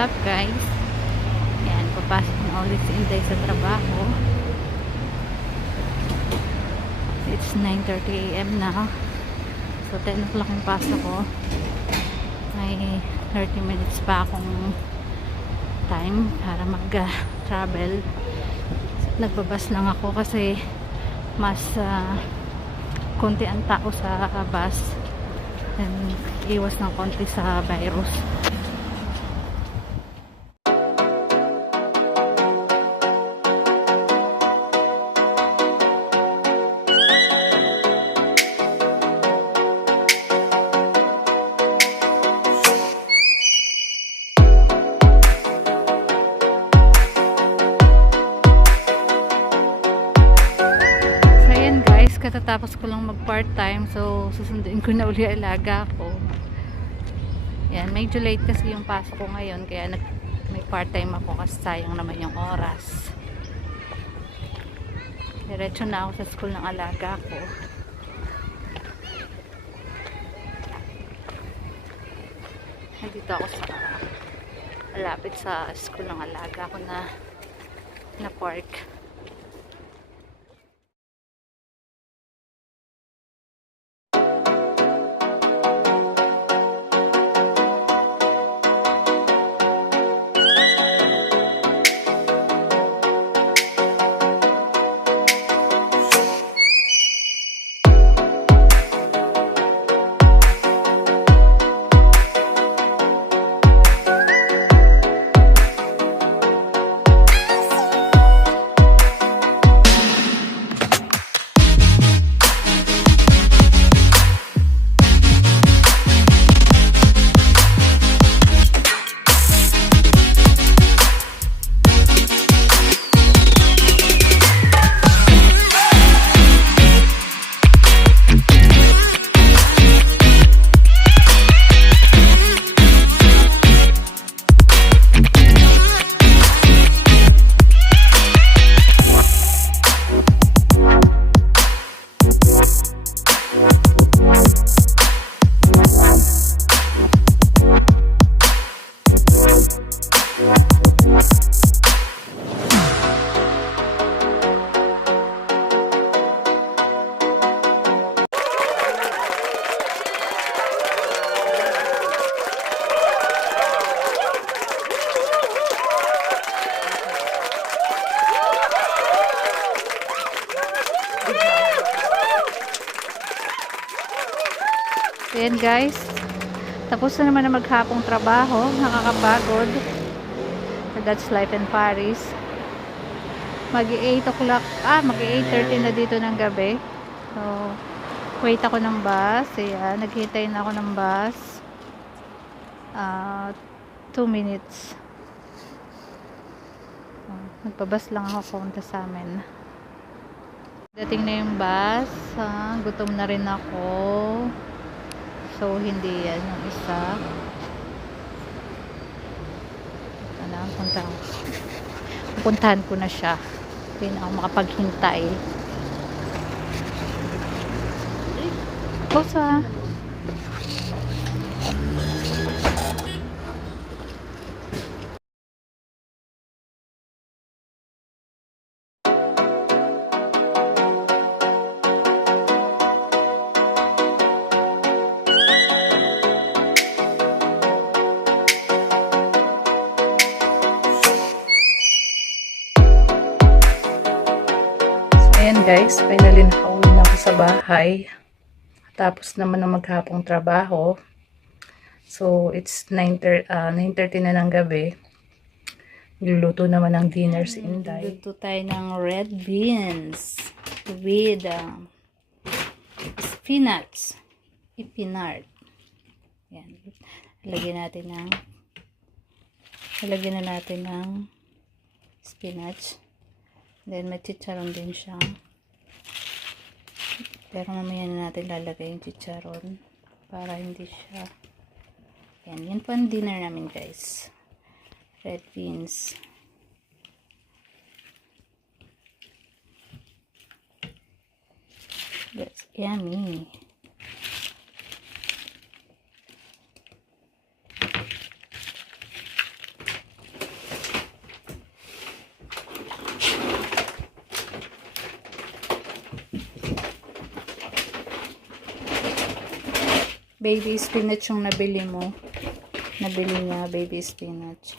up guys? Yan, papasok na ulit si Inday sa trabaho. It's 9:30 AM na. So 10 o'clock yung pasok ko. May 30 minutes pa akong time para mag-travel. Nagbabas lang ako kasi mas konti ang tao sa bus and iwas ng konti sa virus. Katatapos ko lang mag part-time, so susunduin ko na uli alaga ko. Yan, medyo late kasi yung pasok ko ngayon, kaya may part-time ako kasi sayang naman yung oras. Diretso na ako sa school ng alaga ko. Nandito ako sa malapit sa school ng alaga ko na park. Ayan guys, tapos na naman na maghapong trabaho, nakakapagod. So that's life in Paris. Mag-8 o'clock, mag-8:30 na dito ng gabi. So wait ako ng bus. Ayan, naghihintay na ako ng bus. 2 minutes. Nagpabas lang ako punta sa amin. Dating na yung bus. Gutom na rin ako. So, hindi yan yung isa. Pupuntahan ko na siya. Hindi na ako makapaghintay. Bosa! Ayan guys, finally nakauwi na ako sa bahay. Tapos naman na maghapong trabaho. So, it's 9:30 na ng gabi. Niluluto naman ng dinner si Inday. Niluluto tayo ng red beans with spinach. Epinard. Ayan. Lagyan na natin ng spinach. Then, may chicharon din siya. Pero mamaya na natin lalagay yung chicharon para hindi siya. Yan po ang dinner namin guys. Red beans. That's yummy. Baby spinach yung nabili mo. Nabili niya, baby spinach.